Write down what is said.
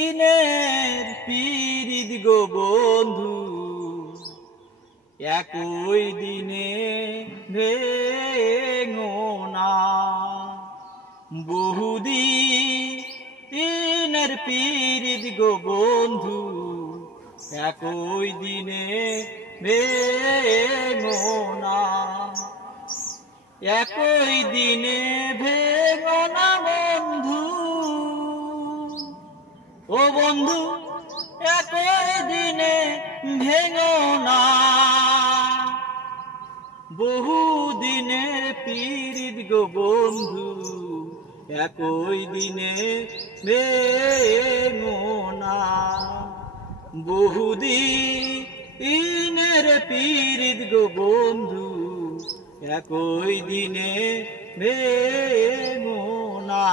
ইনের পীড়িত গো বন্ধু একই দিনে ভেঙো না। বহুদিনের পীড়িত গো বন্ধু একই দিনে ভেঙো না। একই দিনে ভেঙো না বন্ধু, ও বন্ধু একই দিনে ভেঙো না। বহু দিনের পীড়িত গো বন্ধু একই দিনে ভেঙো না। বহুদিনের পীড়িত গো বন্ধু একই দিনে ভেঙো না।